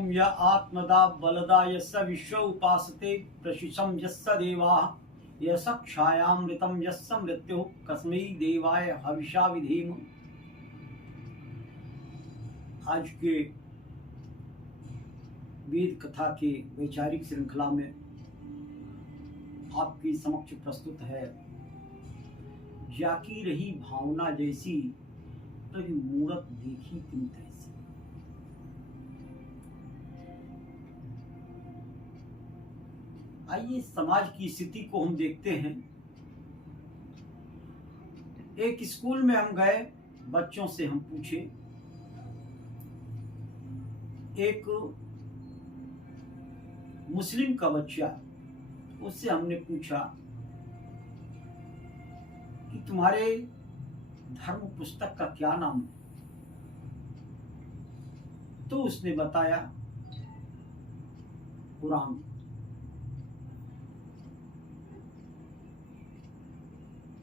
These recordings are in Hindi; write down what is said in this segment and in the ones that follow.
ओम य आत्मदा बलदा यस्य विश्व उपासते प्रशिशम यस्य देवाः यस्य क्षायामृतम यस्य मृत्यु कस्मै देवाय हविषा विधेम। आज के वेद कथा के वैचारिक श्रृंखला में आपके समक्ष प्रस्तुत है जाकी रही भावना जैसी तभी मूरत देखी तुम तैसी। आइए समाज की स्थिति को हम देखते हैं। एक स्कूल में हम गए, बच्चों से हम पूछे, एक मुस्लिम का बच्चा, उससे हमने पूछा कि तुम्हारे धर्म पुस्तक का क्या नाम है? तो उसने बताया कुरान।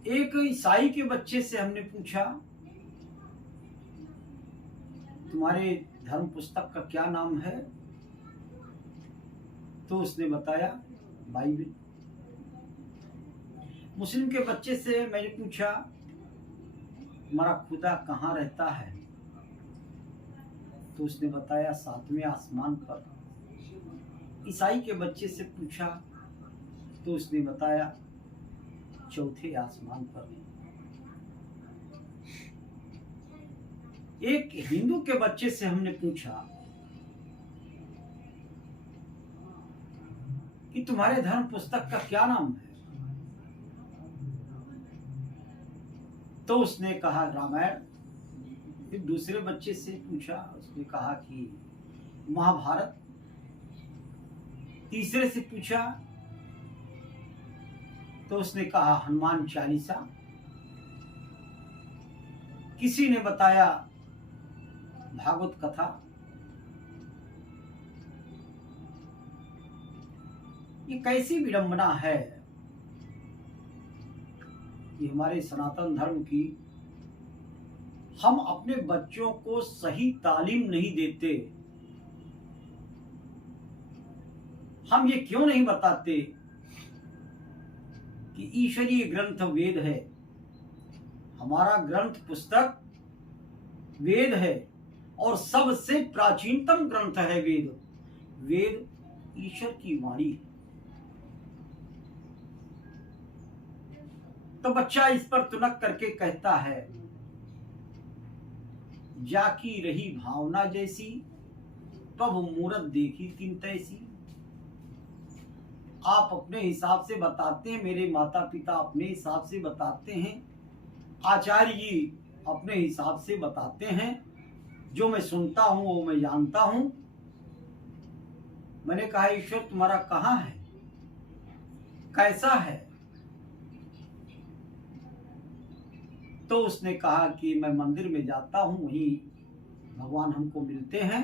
एक ईसाई के बच्चे से हमने पूछा तुम्हारे धर्म पुस्तक का क्या नाम है? तो उसने बताया बाइबल। मुस्लिम के बच्चे से मैंने पूछा तुम्हारा खुदा कहाँ रहता है? तो उसने बताया 7वें आसमान पर। ईसाई के बच्चे से पूछा तो उसने बताया 4थे आसमान पर। एक हिंदू के बच्चे से हमने पूछा कि तुम्हारे धर्म पुस्तक का क्या नाम है? तो उसने कहा रामायण। फिर दूसरे बच्चे से पूछा, उसने कहा कि महाभारत। तीसरे से पूछा तो उसने कहा हनुमान चालीसा। किसी ने बताया भागवत कथा। ये कैसी विडंबना है कि हमारे सनातन धर्म की हम अपने बच्चों को सही तालीम नहीं देते। हम ये क्यों नहीं बताते कि ईश्वरीय ग्रंथ वेद है, हमारा ग्रंथ पुस्तक वेद है और सबसे प्राचीनतम ग्रंथ है वेद। वेद ईश्वर की वाणी है। तो बच्चा इस पर तुनक करके कहता है जाकी रही भावना जैसी प्रभु मूरत देखी तिन तैसी। आप अपने हिसाब से बताते हैं, मेरे माता पिता अपने हिसाब से बताते हैं, आचार्य जी अपने हिसाब से बताते हैं। जो मैं सुनता हूं वो मैं जानता हूं। मैंने कहा ईश्वर तुम्हारा कहाँ है, कैसा है? तो उसने कहा कि मैं मंदिर में जाता हूं, वहीं भगवान हमको मिलते हैं।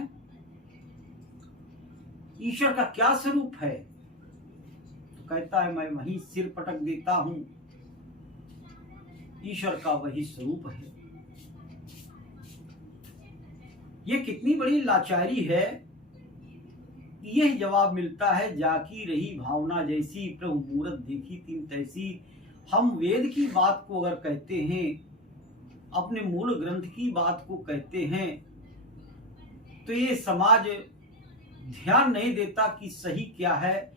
ईश्वर का क्या स्वरूप है? तो कहता है मैं वहीं सिर पटक देता हूं, ईश्वर का वही स्वरूप है। ये कितनी बड़ी लाचारी है। यह जवाब मिलता है जाकी रही भावना जैसी प्रभु मूरत देखी तिन तैसी। हम वेद की बात को अगर कहते हैं, अपने मूल ग्रंथ की बात को कहते हैं, तो ये समाज ध्यान नहीं देता कि सही क्या है,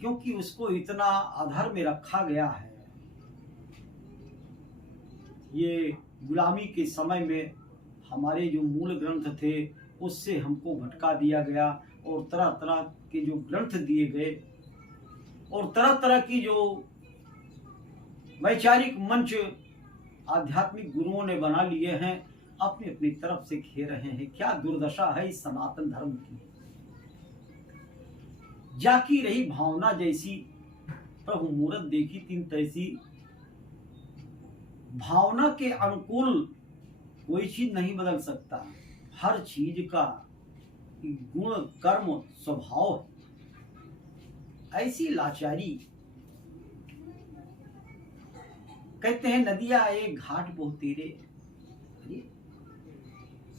क्योंकि उसको इतना आधार में रखा गया है। ये गुलामी के समय में हमारे जो मूल ग्रंथ थे उससे हमको भटका दिया गया और तरह तरह के जो ग्रंथ दिए गए और तरह तरह की जो वैचारिक मंच आध्यात्मिक गुरुओं ने बना लिए हैं, अपनी अपनी तरफ से घेर रहे हैं। क्या दुर्दशा है इस सनातन धर्म की। जाकी रही भावना जैसी प्रभु मूरत देखी तिन तैसी। भावना के अनुकूल कोई चीज नहीं बदल सकता। हर चीज का गुण कर्म स्वभाव है। ऐसी लाचारी। कहते हैं नदिया एक घाट बहु तेरे।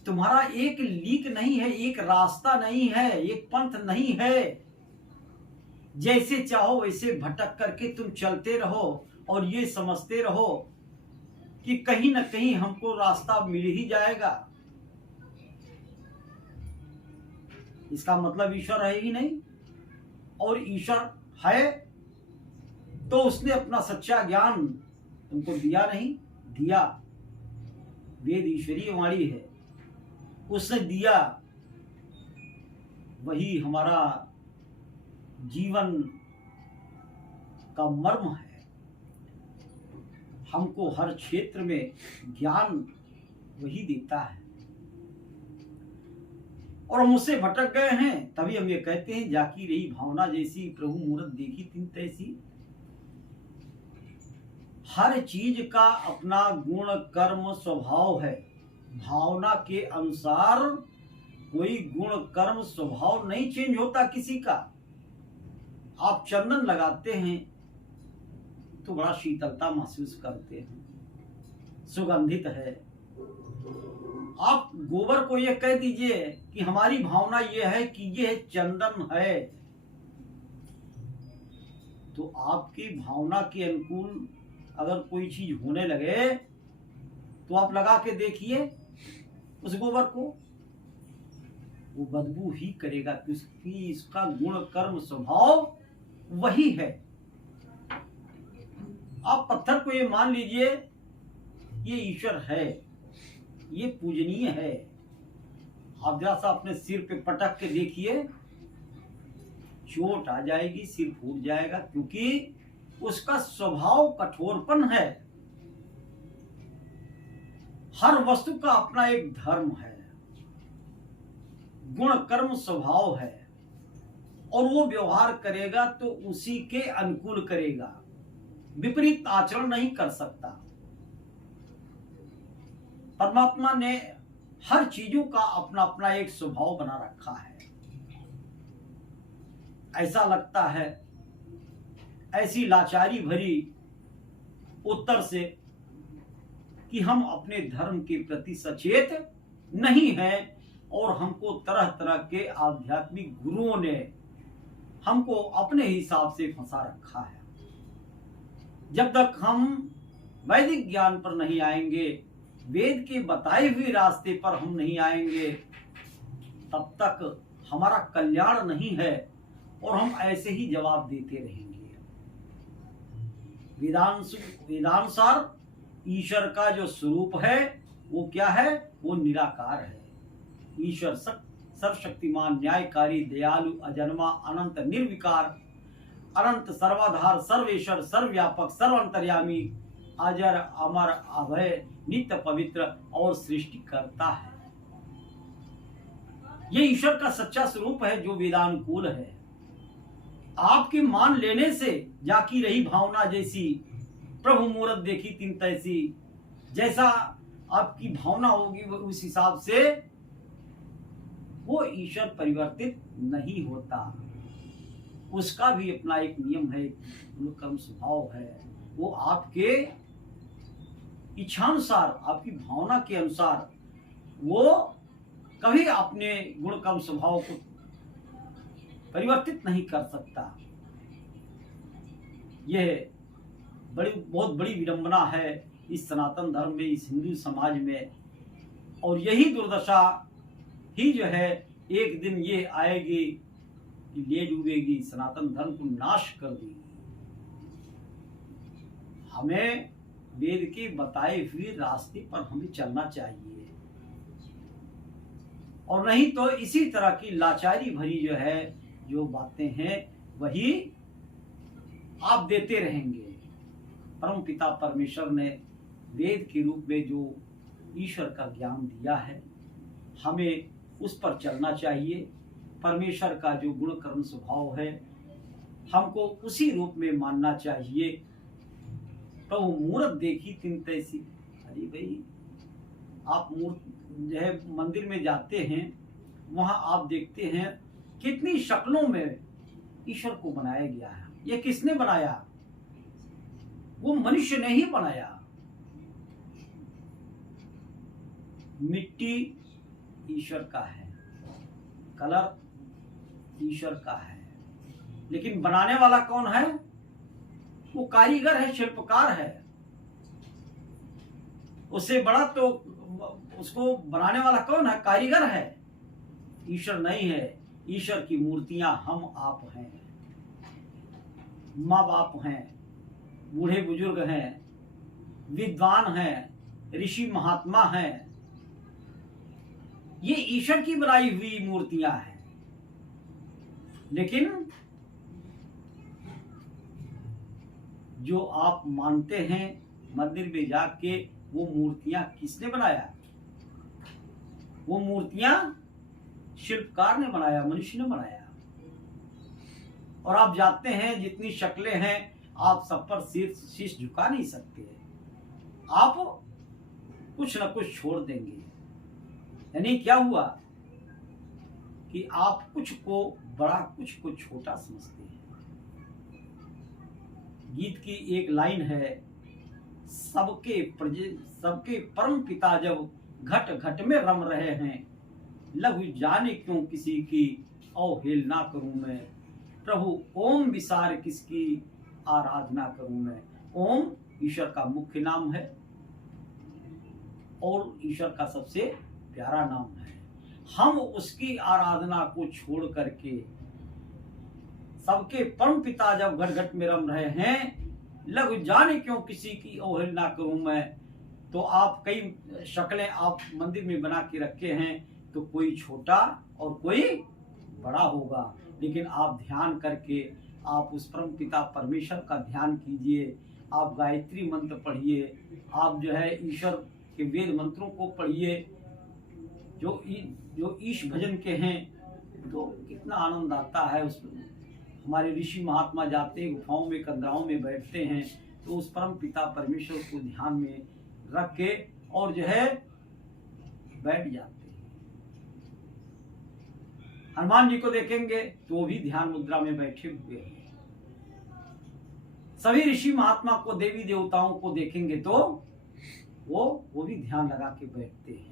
तुम्हारा एक लीक नहीं है, एक रास्ता नहीं है, एक पंथ नहीं है। जैसे चाहो वैसे भटक करके तुम चलते रहो और ये समझते रहो कि कहीं ना कहीं हमको रास्ता मिल ही जाएगा। इसका मतलब ईश्वर है ही नहीं। और ईश्वर है तो उसने अपना सच्चा ज्ञान तुमको दिया नहीं? दिया। वेद ईश्वरीय वाणी है, उसने दिया। वही हमारा जीवन का मर्म है। हमको हर क्षेत्र में ज्ञान वही देता है और हम उससे भटक गए हैं। तभी हम ये कहते हैं, जाकी रही भावना जैसी, प्रभु मूरत देखी तिन तैसी। हर चीज का अपना गुण कर्म स्वभाव है। भावना के अनुसार कोई गुण कर्म स्वभाव नहीं चेंज होता किसी का। आप चंदन लगाते हैं तो बड़ा शीतलता महसूस करते हैं, सुगंधित है। आप गोबर को यह कह दीजिए कि हमारी भावना यह है कि यह चंदन है, तो आपकी भावना के अनुकूल अगर कोई चीज होने लगे तो आप लगा के देखिए उस गोबर को, वो बदबू ही करेगा क्योंकि इसका गुण कर्म स्वभाव वही है। आप पत्थर को ये मान लीजिए ये ईश्वर है, ये पूजनीय है। आप जरा सा अपने सिर पे पटक के देखिए, चोट आ जाएगी, सिर फूट जाएगा, क्योंकि उसका स्वभाव कठोरपन है। हर वस्तु का अपना एक धर्म है, गुण कर्म स्वभाव है, और वो व्यवहार करेगा तो उसी के अनुकूल करेगा, विपरीत आचरण नहीं कर सकता। परमात्मा ने हर चीजों का अपना अपना एक स्वभाव बना रखा है। ऐसा लगता है ऐसी लाचारी भरी उत्तर से कि हम अपने धर्म के प्रति सचेत नहीं हैं और हमको तरह तरह के आध्यात्मिक गुरुओं ने हमको अपने हिसाब से फंसा रखा है। जब तक हम वैदिक ज्ञान पर नहीं आएंगे, वेद के बताए हुए रास्ते पर हम नहीं आएंगे, तब तक हमारा कल्याण नहीं है और हम ऐसे ही जवाब देते रहेंगे। वेदानुसार ईश्वर का जो स्वरूप है वो क्या है? वो निराकार है। ईश्वर सर्वशक्तिमान, न्यायकारी, दयालु, अजन्मा, अनंत, निर्विकार, अनंत, सर्वाधार, सर्वेश्वर, सर्वव्यापक, सर्वअंतर्यामी, अजर, अमर, अभय, नित्य पवित्र और सृष्टि करता है। ये ईश्वर का सच्चा स्वरूप है जो वेदानुकूल है। आपके मान लेने से जाकी रही भावना जैसी, प्रभु मूरत देखी तिन तैसी। जैसा आपकी भावना होगी वो उस हिसाब से वो ईश्वर परिवर्तित नहीं होता। उसका भी अपना एक नियम है, गुण स्वभाव है। वो आपके इच्छानुसार, आपकी भावना के अनुसार वो कभी अपने गुण कर्म स्वभाव को परिवर्तित नहीं कर सकता। यह बहुत बड़ी विडंबना है इस सनातन धर्म में, इस हिंदू समाज में। और यही दुर्दशा ही जो है एक दिन ये आएगी कि ले डूबेगी, सनातन धर्म को नाश कर देगी। हमें वेद के बताए हुए रास्ते पर हमें चलना चाहिए, और नहीं तो इसी तरह की लाचारी भरी जो है जो बातें हैं वही आप देते रहेंगे। परम पिता परमेश्वर ने वेद के रूप में जो ईश्वर का ज्ञान दिया है, हमें उस पर चलना चाहिए। परमेश्वर का जो गुण कर्म स्वभाव है हमको उसी रूप में मानना चाहिए। प्रभु मूरत देखी तिन तैसी। अरे भाई, आप मूर्त जो है मंदिर में जाते हैं, वहां आप देखते हैं कितनी शक्लों में ईश्वर को बनाया गया है। ये किसने बनाया? वो मनुष्य ने ही बनाया। मिट्टी ईश्वर का है, कलर ईश्वर का है, लेकिन बनाने वाला कौन है? वो कारीगर है, शिल्पकार है। उससे बड़ा तो उसको बनाने वाला कौन है? कारीगर है, ईश्वर नहीं है। ईश्वर की मूर्तियां हम आप हैं, माँ बाप हैं, बूढ़े बुजुर्ग हैं, विद्वान हैं, ऋषि महात्मा हैं। ये ईश्वर की बनाई हुई मूर्तियां हैं। लेकिन जो आप मानते हैं मंदिर में जाके, वो मूर्तियां किसने बनाया? वो मूर्तियां शिल्पकार ने बनाया, मनुष्य ने बनाया। और आप जानते हैं जितनी शक्लें हैं, आप सब पर शीश झुका नहीं सकते, आप कुछ न कुछ छोड़ देंगे। यानी क्या हुआ कि आप कुछ को बड़ा, कुछ को छोटा समझते हैं। गीत की एक लाइन है, सबके परम पिता जब घट घट में रम रहे हैं, लघु जाने क्यों किसी की अवहेलना करूं मैं। प्रभु ओम विसार किसकी आराधना करूं मैं। ओम ईश्वर का मुख्य नाम है और ईश्वर का सबसे प्यारा नाम है। हम उसकी आराधना को छोड़ करके, सबके परम पिता जब घट घट में रम रहे हैं, लघु जाने क्यों किसी की अवहेलना करूं मैं। तो आप कई शक्लें आप मंदिर में बना के रखे हैं, तो कोई छोटा और कोई बड़ा होगा। लेकिन आप ध्यान करके आप उस परम पिता परमेश्वर का ध्यान कीजिए, आप गायत्री मंत्र पढ़िए, आप जो है ईश्वर के वेद मंत्रों को पढ़िए, जो ईश भजन के हैं, तो कितना आनंद आता है। उसमें हमारे ऋषि महात्मा जाते हैं गुफाओं में, कंदराओं में बैठते हैं, तो उस परम पिता परमेश्वर को ध्यान में रख के और जो है बैठ जाते हैं। हनुमान जी को देखेंगे तो वो भी ध्यान मुद्रा में बैठे हुए हैं। सभी ऋषि महात्मा को, देवी देवताओं को देखेंगे तो वो भी ध्यान लगा के बैठते हैं।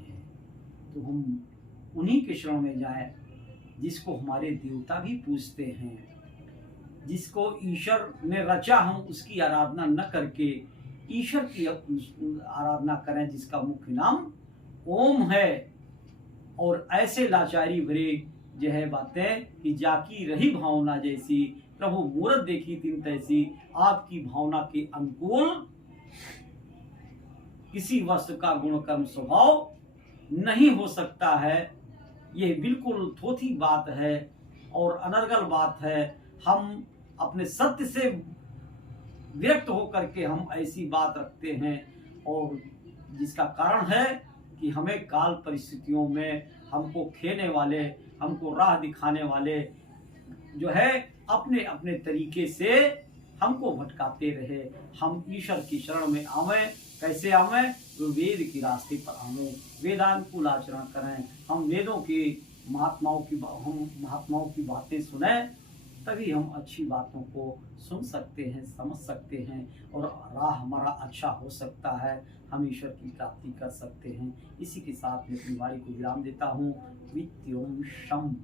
तो हम उन्हीं के शरण में जाएं जिसको हमारे देवता भी पूजते हैं, जिसको ईश्वर ने रचा, हम उसकी आराधना न करके ईश्वर की आराधना करें, जिसका मुख्य नाम ओम है। और ऐसे लाचारी भरे जो है बातें कि जाकी रही भावना जैसी, प्रभु मूरत देखी तिन तैसी। आपकी भावना के अनुकूल किसी वस्तु का गुण कर्म स्वभाव नहीं हो सकता है। ये बिल्कुल थोथी बात है और अनर्गल बात है। हम अपने सत्य से विरक्त होकर के हम ऐसी बात रखते हैं, और जिसका कारण है कि हमें काल परिस्थितियों में हमको खेने वाले, हमको राह दिखाने वाले जो है अपने अपने तरीके से हमको भटकाते रहे। हम ईश्वर की शरण में आवें। कैसे आवें? तो वेद की रास्ते पर आवें, वेदानुकूल आचरण करें। हम वेदों की महात्माओं की बातें सुने, तभी हम अच्छी बातों को सुन सकते हैं, समझ सकते हैं, और राह हमारा अच्छा हो सकता है। हम ईश्वर की प्राप्ति कर सकते हैं। इसी के साथ मैं अपनी वाणी को विराम देता हूँ। वित्योम शम।